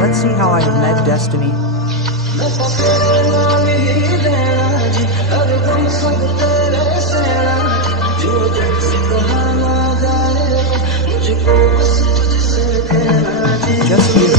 Let's see how I have met destiny. Just you.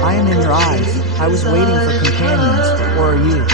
I am in your eyes. I was waiting for companions, or are you?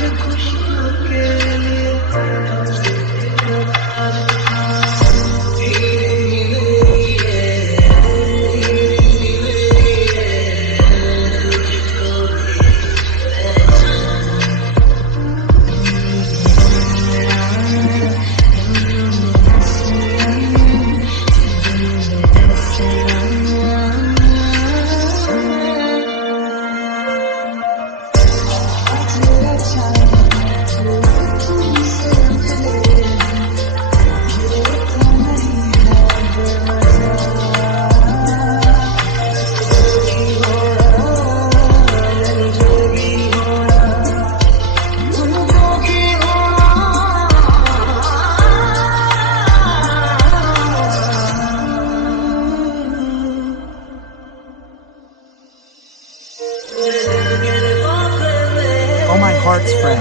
Oh, my heart's friend.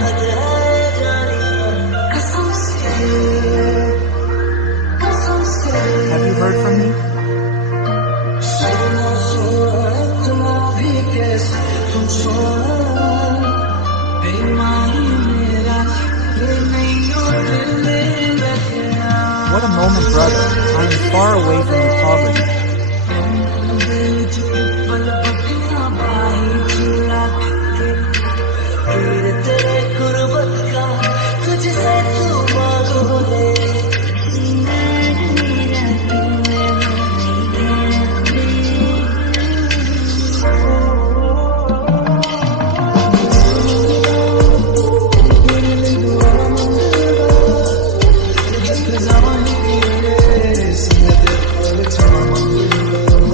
Have you heard from me? What a moment, brother. I am far away from your poverty.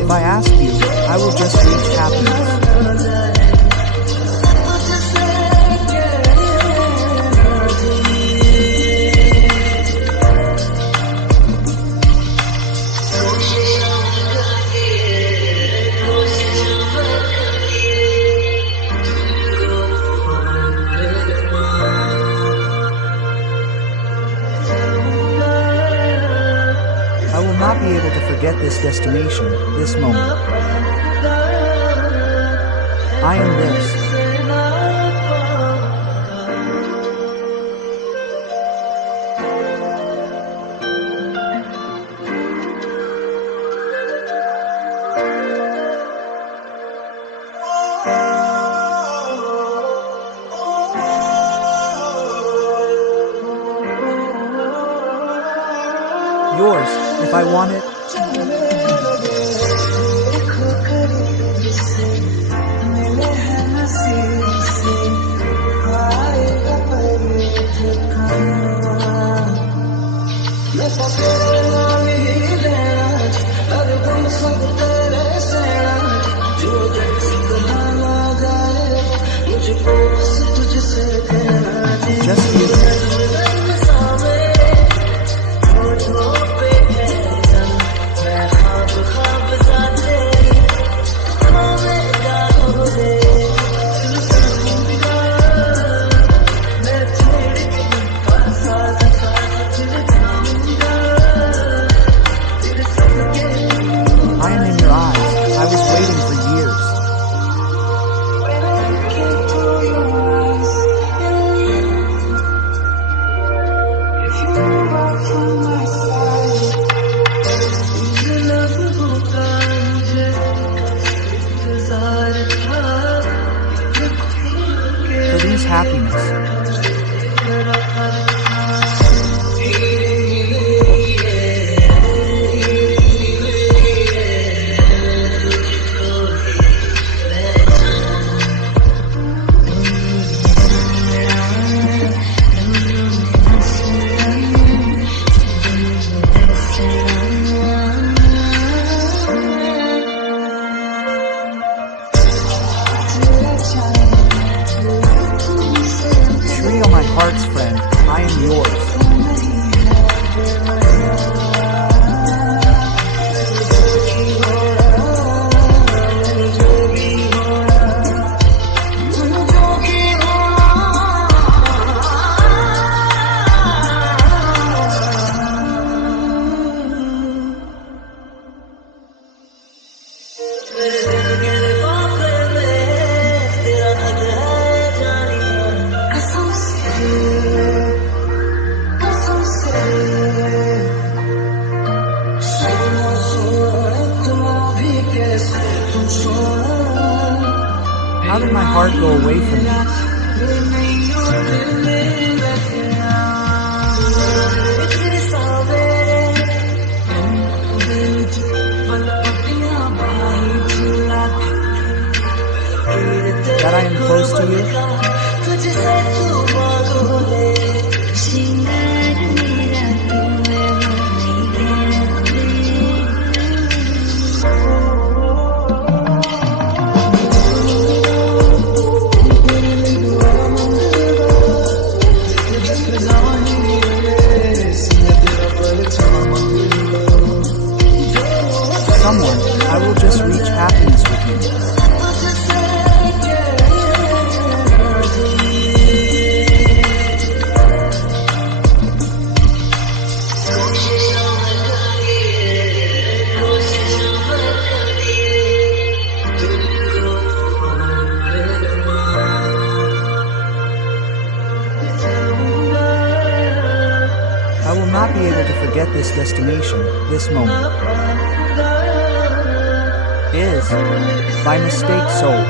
If I ask you, I will just reach happiness. I will not be able to forget this destination, this moment. I am this. Yours, if I want it. Just you. heart go away from me. That I am close to you? Someone, I will just reach happiness with you. I will not be able to forget this destination, this moment. Is, by mistake, sold.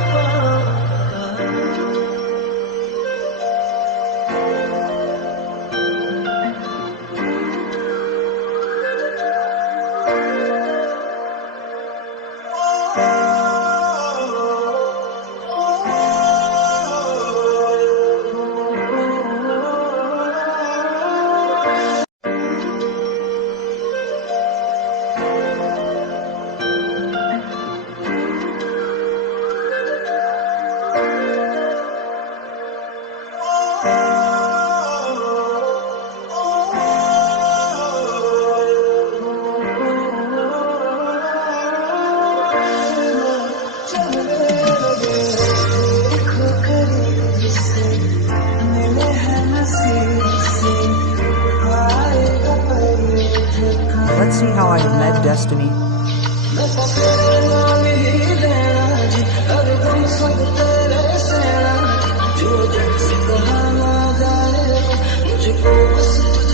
Let's see how I have met destiny. मुझको बस